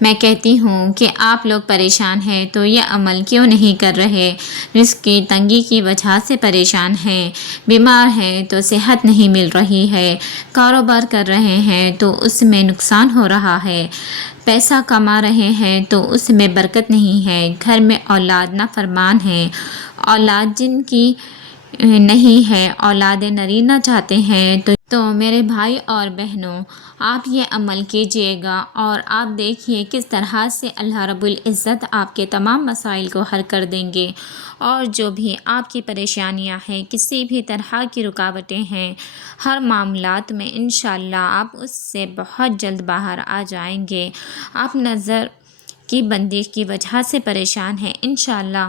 میں کہتی ہوں کہ آپ لوگ پریشان ہیں تو یہ عمل کیوں نہیں کر رہے؟ رزق کی تنگی کی وجہ سے پریشان ہیں، بیمار ہیں تو صحت نہیں مل رہی ہے، کاروبار کر رہے ہیں تو اس میں نقصان ہو رہا ہے، پیسہ کما رہے ہیں تو اس میں برکت نہیں ہے، گھر میں اولاد نافرمان ہیں، اولاد جن کی نہیں ہے، اولاد نرینہ چاہتے ہیں تو میرے بھائی اور بہنوں، آپ یہ عمل کیجئے گا اور آپ دیکھیے کس طرح سے اللہ رب العزت آپ کے تمام مسائل کو حل کر دیں گے، اور جو بھی آپ کی پریشانیاں ہیں، کسی بھی طرح کی رکاوٹیں ہیں، ہر معاملات میں انشاءاللہ آپ اس سے بہت جلد باہر آ جائیں گے۔ آپ نظر کی بندش کی وجہ سے پریشان ہیں، انشاءاللہ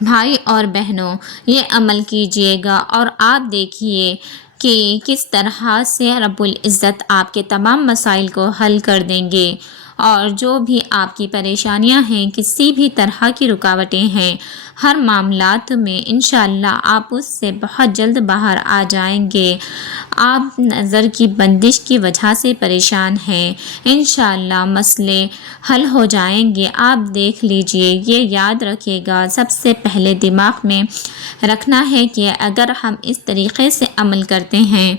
بھائی اور بہنوں یہ عمل کیجئے گا اور آپ دیکھیے کہ کس طرح سے رب العزت آپ کے تمام مسائل کو حل کر دیں گے، اور جو بھی آپ کی پریشانیاں ہیں، کسی بھی طرح کی رکاوٹیں ہیں، ہر معاملات میں انشاءاللہ آپ اس سے بہت جلد باہر آ جائیں گے۔ آپ نظر کی بندش کی وجہ سے پریشان ہیں، انشاءاللہ مسئلے حل ہو جائیں گے۔ آپ دیکھ لیجئے، یہ یاد رکھے گا، سب سے پہلے دماغ میں رکھنا ہے کہ اگر ہم اس طریقے سے عمل کرتے ہیں،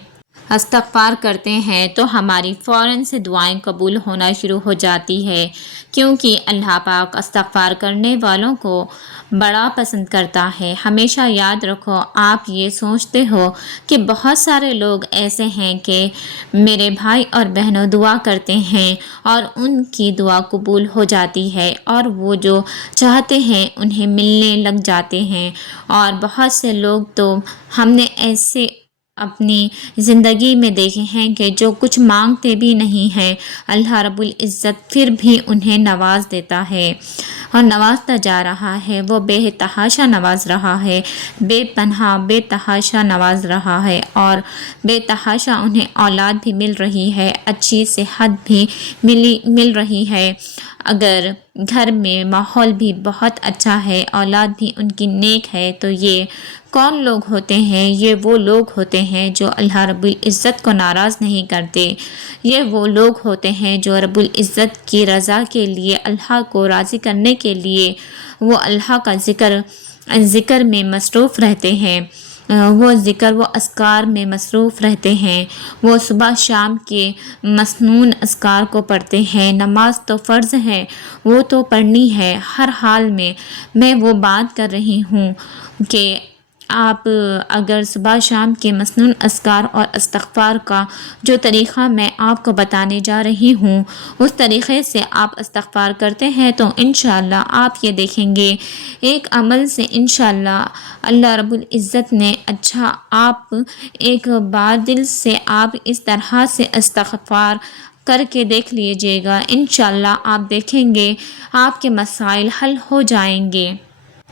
استغفار کرتے ہیں، تو ہماری فوراً سے دعائیں قبول ہونا شروع ہو جاتی ہے، کیونکہ اللہ پاک استغفار کرنے والوں کو بڑا پسند کرتا ہے۔ ہمیشہ یاد رکھو، آپ یہ سوچتے ہو کہ بہت سارے لوگ ایسے ہیں کہ میرے بھائی اور بہنوں دعا کرتے ہیں اور ان کی دعا قبول ہو جاتی ہے، اور وہ جو چاہتے ہیں انہیں ملنے لگ جاتے ہیں، اور بہت سے لوگ تو ہم نے ایسے اپنی زندگی میں دیکھے ہیں کہ جو کچھ مانگتے بھی نہیں ہیں، اللہ رب العزت پھر بھی انہیں نواز دیتا ہے اور نوازتا جا رہا ہے۔ وہ بے تحاشا نواز رہا ہے، بے پناہ بے تحاشا نواز رہا ہے، اور بے تحاشا انہیں اولاد بھی مل رہی ہے، اچھی صحت بھی مل رہی ہے، اگر گھر میں ماحول بھی بہت اچھا ہے، اولاد بھی ان کی نیک ہے، تو یہ کون لوگ ہوتے ہیں؟ یہ وہ لوگ ہوتے ہیں جو اللہ رب العزت کو ناراض نہیں کرتے، یہ وہ لوگ ہوتے ہیں جو رب العزت کی رضا کے لیے، اللہ کو راضی کرنے کے لیے وہ اللہ کا ذکر میں مصروف رہتے ہیں، وہ ذکر و اذکار میں مصروف رہتے ہیں، وہ صبح شام کے مسنون اذکار کو پڑھتے ہیں۔ نماز تو فرض ہے، وہ تو پڑھنی ہے ہر حال میں۔ میں وہ بات کر رہی ہوں کہ آپ اگر صبح شام کے مسنون اذکار اور استغفار کا جو طریقہ میں آپ کو بتانے جا رہی ہوں، اس طریقے سے آپ استغفار کرتے ہیں تو انشاءاللہ آپ یہ دیکھیں گے ایک عمل سے انشاءاللہ اللہ رب العزت نے اچھا، آپ ایک بار دل سے آپ اس طرح سے استغفار کر کے دیکھ لیجئے گا، انشاءاللہ آپ دیکھیں گے آپ کے مسائل حل ہو جائیں گے۔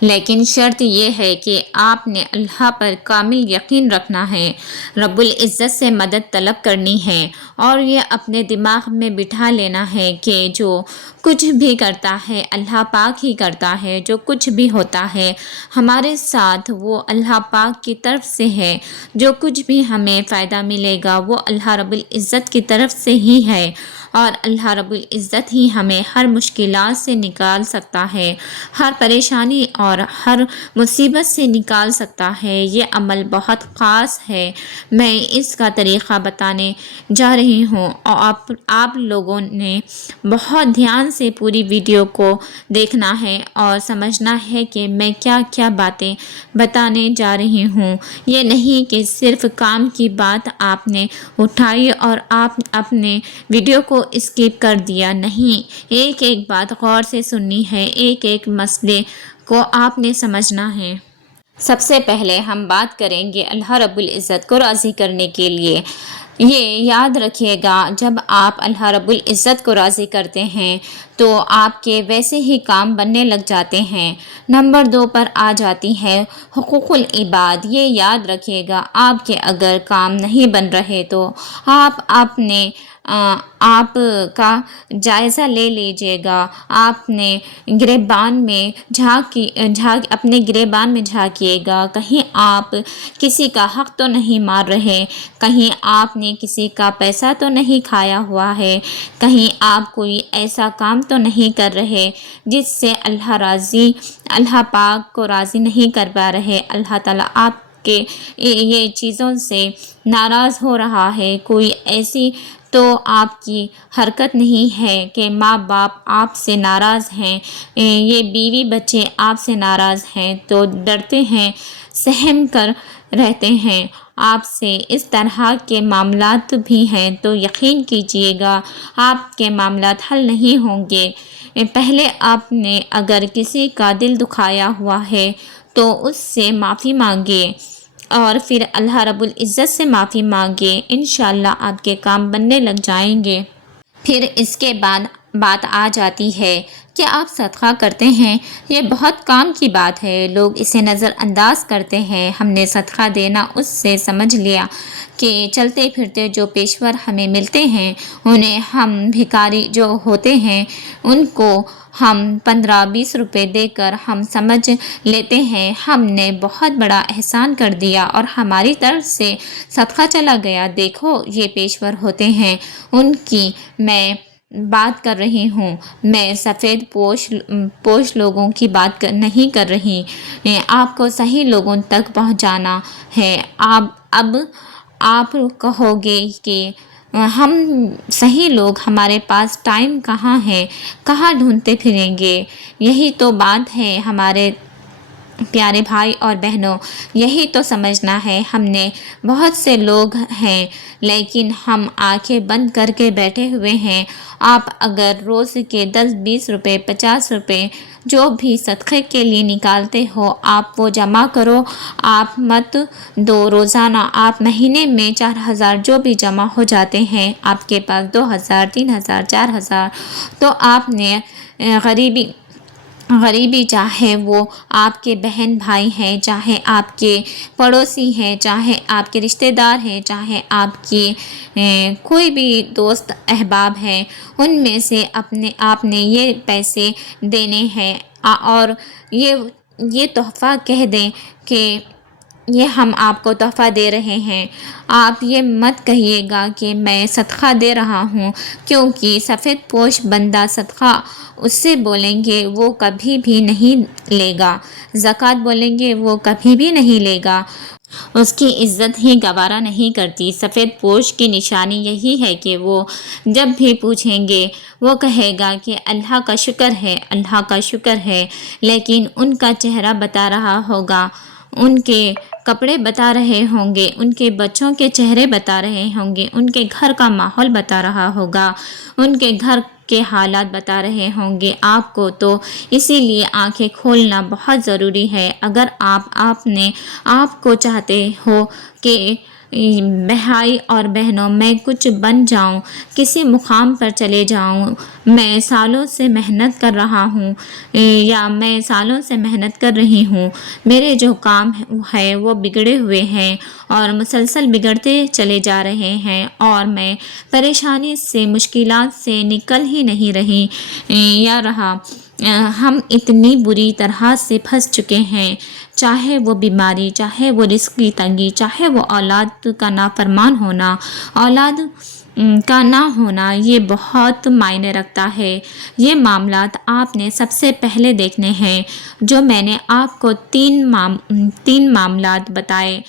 لیکن شرط یہ ہے کہ آپ نے اللہ پر کامل یقین رکھنا ہے، رب العزت سے مدد طلب کرنی ہے، اور یہ اپنے دماغ میں بٹھا لینا ہے کہ جو کچھ بھی کرتا ہے اللہ پاک ہی کرتا ہے، جو کچھ بھی ہوتا ہے ہمارے ساتھ وہ اللہ پاک کی طرف سے ہے، جو کچھ بھی ہمیں فائدہ ملے گا وہ اللہ رب العزت کی طرف سے ہی ہے، اور اللہ رب العزت ہی ہمیں ہر مشکلات سے نکال سکتا ہے، ہر پریشانی اور ہر مصیبت سے نکال سکتا ہے۔ یہ عمل بہت خاص ہے، میں اس کا طریقہ بتانے جا رہی ہوں، اور آپ لوگوں نے بہت دھیان سے پوری ویڈیو کو دیکھنا ہے اور سمجھنا ہے کہ میں کیا کیا باتیں بتانے جا رہی ہوں۔ یہ نہیں کہ صرف کام کی بات آپ نے اٹھائی اور آپ اپنے ویڈیو کو اسکپ کر دیا، نہیں، ایک ایک بات غور سے سننی ہے، ایک ایک مسئلے کو آپ نے سمجھنا ہے۔ سب سے پہلے ہم بات کریں گے اللہ رب العزت کو راضی کرنے کے لیے۔ یہ یاد رکھیے گا، جب آپ اللہ رب العزت کو راضی کرتے ہیں تو آپ کے ویسے ہی کام بننے لگ جاتے ہیں۔ نمبر 2 پر آ جاتی ہے حقوق العباد۔ یہ یاد رکھیے گا، آپ کے اگر کام نہیں بن رہے تو آپ اپنے آپ کا جائزہ لے لیجیے گا، آپ نے گریبان میں اپنے گریبان میں جھانکیے گا، کہیں آپ کسی کا حق تو نہیں مار رہے، کہیں آپ نے کسی کا پیسہ تو نہیں کھایا ہوا ہے، کہیں آپ کوئی ایسا کام تو نہیں کر رہے جس سے اللہ پاک کو راضی نہیں کر پا رہے، اللہ تعالیٰ آپ کے یہ چیزوں سے ناراض ہو رہا ہے۔ کوئی ایسی تو آپ کی حرکت نہیں ہے کہ ماں باپ آپ سے ناراض ہیں، یہ بیوی بچے آپ سے ناراض ہیں تو ڈرتے ہیں، سہم کر رہتے ہیں آپ سے۔ اس طرح کے معاملات بھی ہیں تو یقین کیجیے گا آپ کے معاملات حل نہیں ہوں گے۔ پہلے آپ نے اگر کسی کا دل دکھایا ہوا ہے تو اس سے معافی مانگے اور پھر اللہ رب العزت سے معافی مانگے، انشاءاللہ آپ کے کام بننے لگ جائیں گے۔ پھر اس کے بعد بات آ جاتی ہے کہ آپ صدقہ کرتے ہیں، یہ بہت کام کی بات ہے، لوگ اسے نظر انداز کرتے ہیں۔ ہم نے صدقہ دینا اس سے سمجھ لیا کہ چلتے پھرتے جو پیشور ہمیں ملتے ہیں، انہیں ہم بھکاری جو ہوتے ہیں ان کو ہم 15-20 روپے دے کر ہم سمجھ لیتے ہیں ہم نے بہت بڑا احسان کر دیا اور ہماری طرف سے صدقہ چلا گیا۔ دیکھو یہ پیشور ہوتے ہیں، ان کی میں بات کر رہی ہوں، میں سفید پوش لوگوں کی بات نہیں کر رہی۔ آپ کو صحیح لوگوں تک پہنچانا ہے۔ اب آپ کہو گے کہ ہم صحیح لوگ، ہمارے پاس ٹائم کہاں ہے، کہاں ڈھونڈتے پھریں گے؟ یہی تو بات ہے ہمارے پیارے بھائی اور بہنوں، یہی تو سمجھنا ہے۔ ہم نے بہت سے لوگ ہیں لیکن ہم آنکھیں بند کر کے بیٹھے ہوئے ہیں۔ آپ اگر روز کے 10-20 روپے 50 روپے جو بھی صدقے کے لیے نکالتے ہو آپ وہ جمع کرو، آپ مت دو روزانہ، آپ مہینے میں 4000 جو بھی جمع ہو جاتے ہیں، آپ کے پاس 2000 3000 4000 تو آپ نے غریبی چاہے وہ آپ کے بہن بھائی ہیں، چاہے آپ کے پڑوسی ہیں، چاہے آپ کے رشتہ دار ہیں، چاہے آپ کے کوئی بھی دوست احباب ہیں، ان میں سے آپ نے یہ پیسے دینے ہیں اور یہ تحفہ کہہ دیں کہ یہ ہم آپ کو تحفہ دے رہے ہیں۔ آپ یہ مت کہیے گا کہ میں صدقہ دے رہا ہوں، کیونکہ سفید پوش بندہ صدقہ اس سے بولیں گے وہ کبھی بھی نہیں لے گا، زکوٰۃ بولیں گے وہ کبھی بھی نہیں لے گا، اس کی عزت ہی گوارا نہیں کرتی۔ سفید پوش کی نشانی یہی ہے کہ وہ جب بھی پوچھیں گے وہ کہے گا کہ اللہ کا شکر ہے، اللہ کا شکر ہے، لیکن ان کا چہرہ بتا رہا ہوگا، ان کے کپڑے بتا رہے ہوں گے، ان کے بچوں کے چہرے بتا رہے ہوں گے، ان کے گھر کا ماحول بتا رہا ہوگا، ان کے گھر کے حالات بتا رہے ہوں گے آپ کو۔ تو اسی لیے آنکھیں کھولنا بہت ضروری ہے۔ اگر آپ کو چاہتے ہو کہ بھائی اور بہنوں میں کچھ بن جاؤں، کسی مقام پر چلے جاؤں، میں سالوں سے محنت کر رہا ہوں یا میں سالوں سے محنت کر رہی ہوں، میرے جو کام ہے وہ بگڑے ہوئے ہیں اور مسلسل بگڑتے چلے جا رہے ہیں اور میں پریشانی سے مشکلات سے نکل ہی نہیں رہا، ہم اتنی بری طرح سے پھنس چکے ہیں، چاہے وہ بیماری، چاہے وہ رزق کی تنگی، چاہے وہ اولاد کا نافرمان ہونا، اولاد کا نہ ہونا، یہ بہت معنی رکھتا ہے۔ یہ معاملات آپ نے سب سے پہلے دیکھنے ہیں، جو میں نے آپ کو تین معاملات بتائے،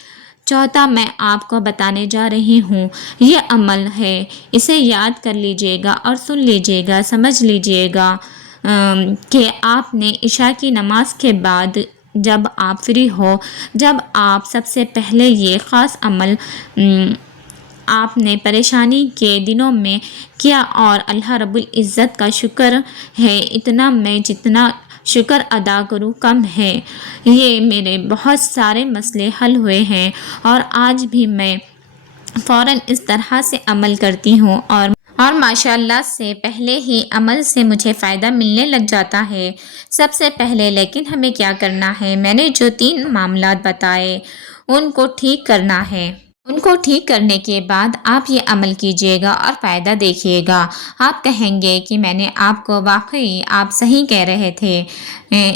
چوتھا میں آپ کو بتانے جا رہی ہوں۔ یہ عمل ہے، اسے یاد کر لیجئے گا اور سن لیجئے گا، سمجھ لیجئے گا کہ آپ نے عشاء کی نماز کے بعد جب آپ فری ہو، جب آپ سب سے پہلے یہ خاص عمل آپ نے پریشانی کے دنوں میں کیا، اور اللہ رب العزت کا شکر ہے، اتنا میں جتنا شکر ادا کروں کم ہے۔ یہ میرے بہت سارے مسئلے حل ہوئے ہیں اور آج بھی میں فوراً اس طرح سے عمل کرتی ہوں اور ماشاءاللہ سے پہلے ہی عمل سے مجھے فائدہ ملنے لگ جاتا ہے۔ سب سے پہلے لیکن ہمیں کیا کرنا ہے، میں نے جو 3 معاملات بتائے ان کو ٹھیک کرنا ہے، ان کو ٹھیک کرنے کے بعد آپ یہ عمل کیجیے گا اور فائدہ دیکھیے گا۔ آپ کہیں گے کہ میں نے آپ کو واقعی آپ صحیح کہہ رہے تھے،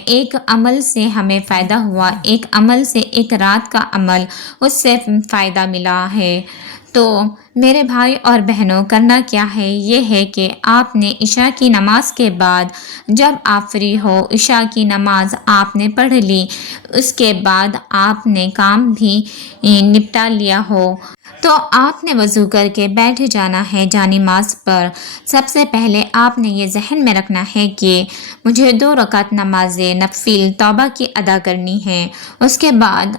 ایک عمل سے ہمیں فائدہ ہوا، ایک عمل سے، ایک رات کا عمل، اس سے فائدہ ملا ہے۔ تو میرے بھائی اور بہنوں، کرنا کیا ہے، یہ ہے کہ آپ نے عشاء کی نماز کے بعد جب آپ فری ہو، عشاء کی نماز آپ نے پڑھ لی، اس کے بعد آپ نے کام بھی نپٹا لیا ہو، تو آپ نے وضو کر کے بیٹھ جانا ہے جانماز پر۔ سب سے پہلے آپ نے یہ ذہن میں رکھنا ہے کہ مجھے 2 رکعت نماز نفل توبہ کی ادا کرنی ہے۔ اس کے بعد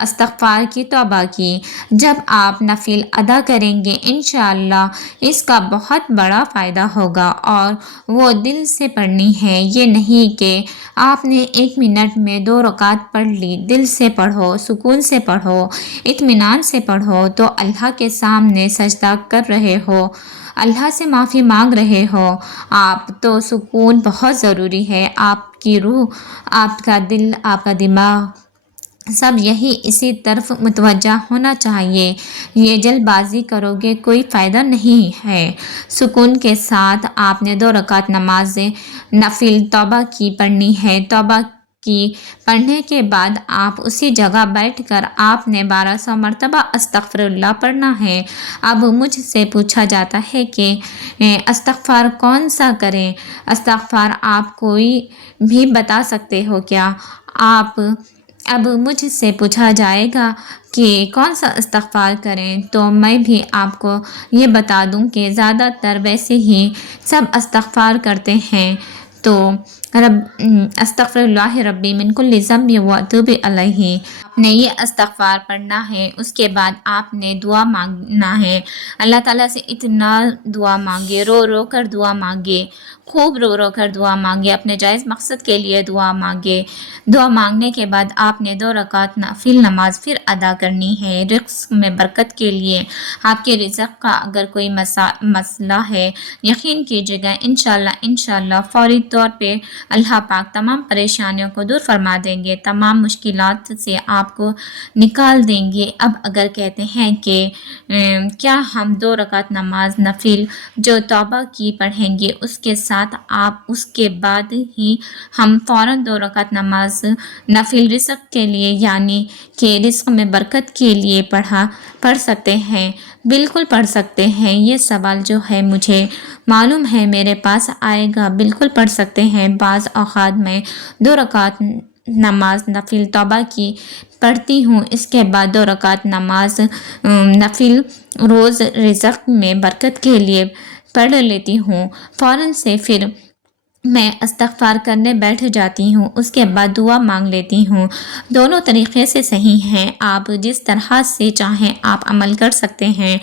استغفار کی توبہ کی۔ جب آپ نفل ادا کریں گے انشاءاللہ اس کا بہت بڑا فائدہ ہوگا، اور وہ دل سے پڑھنی ہے، یہ نہیں کہ آپ نے 1 منٹ میں 2 رکعت پڑھ لی۔ دل سے پڑھو، سکون سے پڑھو، اطمینان سے پڑھو، تو اللہ کے سامنے سجدہ کر رہے ہو، اللہ سے معافی مانگ رہے ہو آپ، تو سکون بہت ضروری ہے۔ آپ کی روح، آپ کا دل، آپ کا دماغ، سب یہی اسی طرف متوجہ ہونا چاہیے۔ یہ جلد بازی کرو گے کوئی فائدہ نہیں ہے۔ سکون کے ساتھ آپ نے 2 رکعت نماز نفل توبہ کی پڑھنی ہے۔ توبہ کی پڑھنے کے بعد آپ اسی جگہ بیٹھ کر آپ نے 1200 مرتبہ استغفر اللہ پڑھنا ہے۔ اب مجھ سے پوچھا جاتا ہے کہ استغفار کون سا کریں؟ استغفار آپ کوئی بھی بتا سکتے ہو کیا؟ آپ اب مجھ سے پوچھا جائے گا کہ کون سا استغفار کریں، تو میں بھی آپ کو یہ بتا دوں کہ زیادہ تر ویسے ہی سب استغفار کرتے ہیں۔ تو استغفر اللہ ربی من کل ذنب واتوب الیہ، آپ نے یہ استغفار پڑھنا ہے۔ اس کے بعد آپ نے دعا مانگنا ہے، اللہ تعالیٰ سے اتنا دعا مانگے، رو رو کر دعا مانگے، خوب رو رو کر دعا مانگے، اپنے جائز مقصد کے لیے دعا مانگے۔ دعا مانگنے کے بعد آپ نے 2 رکعت نفل نماز پھر ادا کرنی ہے، رزق میں برکت کے لیے۔ آپ کے رزق کا اگر کوئی مسئلہ ہے، یقین کیجیے گا انشاءاللہ فوری طور پہ اللہ پاک تمام پریشانیوں کو دور فرما دیں گے، تمام مشکلات سے آپ کو نکال دیں گے۔ اب اگر کہتے ہیں کہ کیا ہم 2 رکعت نماز نفل جو توبہ کی پڑھیں گے، اس کے ساتھ آپ اس کے بعد ہی ہم فوراً 2 رکعت نماز نفل رزق کے لیے، یعنی کہ رزق میں برکت کے لیے پڑھ سکتے ہیں؟ بالکل پڑھ سکتے ہیں۔ یہ سوال جو ہے مجھے معلوم ہے میرے پاس آئے گا، بالکل پڑھ سکتے ہیں۔ بعض اوقات میں 2 رکعت نماز نفل توبہ کی پڑھتی ہوں، اس کے بعد 2 رکعت نماز نفل روز رزق میں برکت کے لیے پڑھ لیتی ہوں۔ فوراً سے پھر میں استغفار کرنے بیٹھ جاتی ہوں، اس کے بعد دعا مانگ لیتی ہوں۔ دونوں طریقے سے صحیح ہیں، آپ جس طرح سے چاہیں آپ عمل کر سکتے ہیں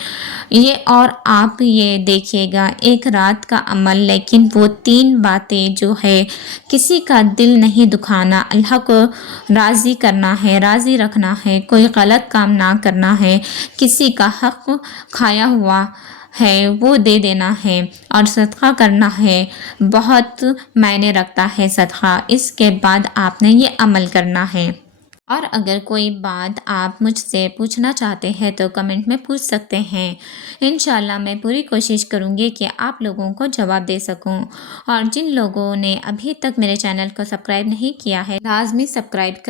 یہ۔ اور آپ یہ دیکھیے گا، ایک رات کا عمل، لیکن وہ 3 باتیں جو ہے، کسی کا دل نہیں دکھانا، اللہ کو راضی کرنا ہے، راضی رکھنا ہے، کوئی غلط کام نہ کرنا ہے، کسی کا حق کھایا ہوا ہے وہ دے دینا ہے، اور صدقہ کرنا ہے، بہت معنی رکھتا ہے صدقہ۔ اس کے بعد آپ نے یہ عمل کرنا ہے۔ اور اگر کوئی بات آپ مجھ سے پوچھنا چاہتے ہیں تو کمنٹ میں پوچھ سکتے ہیں، انشاءاللہ میں پوری کوشش کروں گی کہ آپ لوگوں کو جواب دے سکوں۔ اور جن لوگوں نے ابھی تک میرے چینل کو سبسکرائب نہیں کیا ہے، لازمی سبسکرائب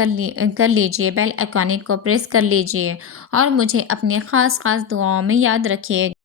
کر لیجئے، بیل آئیکن کو پریس کر لیجئے، اور مجھے اپنے خاص دعاؤں میں یاد رکھیے۔